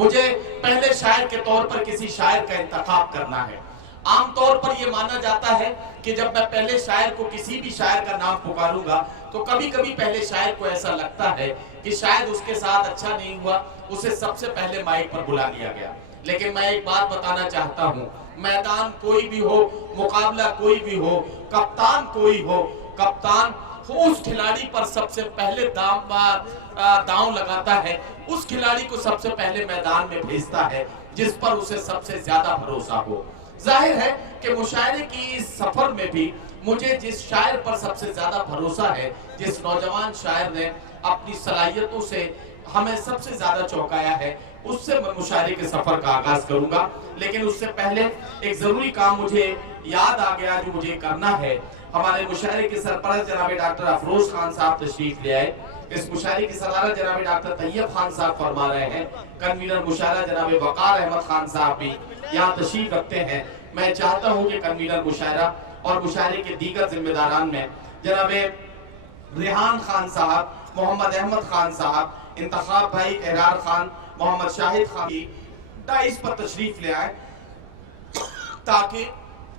مجھے پہلے شاعر کے طور پر کسی شاعر کا انتخاب کرنا ہے۔ عام طور پر یہ مانا جاتا ہے کہ جب میں پہلے شاعر کو کسی بھی شاعر کا نام پکاروں گا تو کبھی کبھی پہلے شاعر کو ایسا لگتا ہے کہ شاید اس کے ساتھ اچھا نہیں ہوا، اسے سب سے پہلے مائک پر بلا لیا گیا۔ لیکن میں ایک بات بتانا چاہتا ہوں، میدان کوئی بھی ہو، مقابلہ کوئی بھی ہو، کپتان کوئی ہو، کپتان اس کھلاڑی پر سب سے پہلے داؤں لگاتا ہے، اس کھلاڑی کو سب سے پہلے میدان میں بھیجتا ہے جس پر اسے سب سے زیادہ بھروسہ ہو۔ ظاہر ہے کہ مشاعرے کی اس سفر میں بھی مجھے جس شاعر پر سب سے زیادہ بھروسہ ہے، جس نوجوان شاعر نے اپنی صلاحیتوں سے ہمیں سب سے زیادہ چونکایا ہے، اس سے میں مشاعرے کے سفر کا آغاز کروں گا۔ لیکن اس سے پہلے ایک ضروری کام مجھے یاد آ گیا جو مجھے کرنا ہے۔ ہمارے مشاعرے کے سرپرست جناب ڈاکٹر افروز خان صاحب تشریف لے آئے۔ اس مشاعرے کی صدارت جناب ڈاکٹر طیب خان صاحب فرما رہے ہیں۔ کنوینر مشاعرہ جناب وقار احمد خان صاحب بھی یہاں تشریف رکھتے ہیں۔ میں چاہتا ہوں کہ کنوینر مشاعرہ اور مشاعرے کے دیگر ذمہ داران میں جناب ریحان خان صاحب، محمد احمد خان صاحب، انتخاب بھائی احرار خان، محمد شاہد خان کی ڈائز پر تشریف لے آئے تاکہ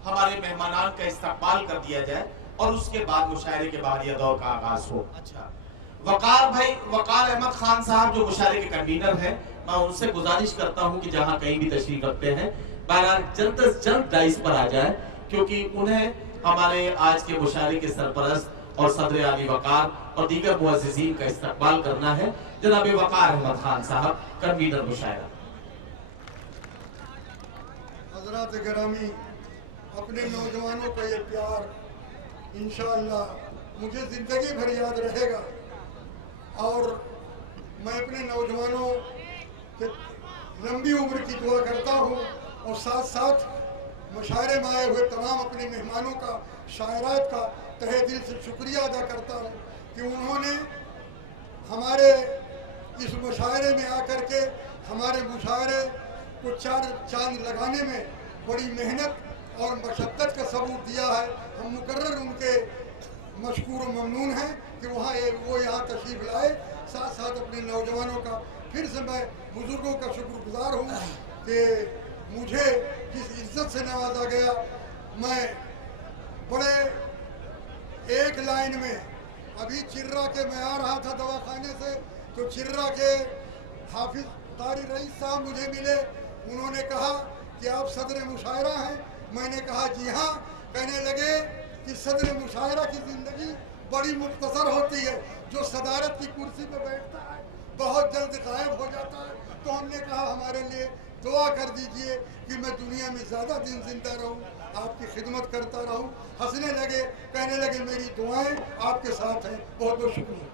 ہمارے مہمانان کا استقبال کر دیا جائے اور اس کے بعد مشاعرے کے بحریہ دور کا آغاز ہو۔ اچھا، وقار احمد خان صاحب جو مشاعرے کے کنوینر ہیں، میں ان سے گزارش کرتا ہوں کہ جہاں کہیں بھی تشریف رکھتے ہیں بہرحال جلد از جلد ڈائز پر آ جائے، کیونکہ انہیں ہمارے آج کے مشاعرے کے سرپرست اور صدر علی وقار اور دیگر معززین کا استقبال کرنا ہے۔ جناب وقار احمد خان صاحب، کنوینر مشاعرہ۔ حضرات گرامی، اپنے نوجوانوں کا یہ پیار انشاءاللہ مجھے زندگی بھر یاد رہے گا، اور میں اپنے نوجوانوں کے لمبی عمر کی دعا کرتا ہوں، اور ساتھ ساتھ مشاعرے میں آئے ہوئے تمام اپنے مہمانوں کا، شاعرات کا تہہ دل سے شکریہ ادا کرتا ہوں کہ انہوں نے ہمارے اس مشاعرے میں آ کر کے ہمارے مشاعرے کو چار چاند لگانے میں بڑی محنت اور مشقت کا ثبوت دیا ہے۔ ہم مقرر ان کے مشکور و ممنون ہیں کہ وہ یہاں تشریف لائے۔ ساتھ ساتھ اپنے نوجوانوں کا پھر سے میں بزرگوں کا شکر گزار ہوں کہ مجھے جس عزت سے نوازا گیا۔ میں بڑے ایک لائن میں ابھی چررا کے میں آ رہا تھا دواخانے سے، تو چررا کے حافظ طاری رئیس صاحب مجھے ملے۔ انہوں نے کہا کہ آپ صدر مشاعرہ ہیں؟ میں نے کہا جی ہاں۔ کہنے لگے کہ صدر مشاعرہ کی زندگی بڑی مختصر ہوتی ہے، جو صدارت کی کرسی پہ بیٹھتا ہے بہت جلد غائب ہو جاتا ہے۔ تو ہم نے کہا ہمارے لیے دعا کر دیجئے کہ میں دنیا میں زیادہ دن زندہ رہوں، آپ کی خدمت کرتا رہوں۔ ہنسنے لگے، کہنے لگے میری دعائیں آپ کے ساتھ ہیں۔ بہت بہت شکریہ۔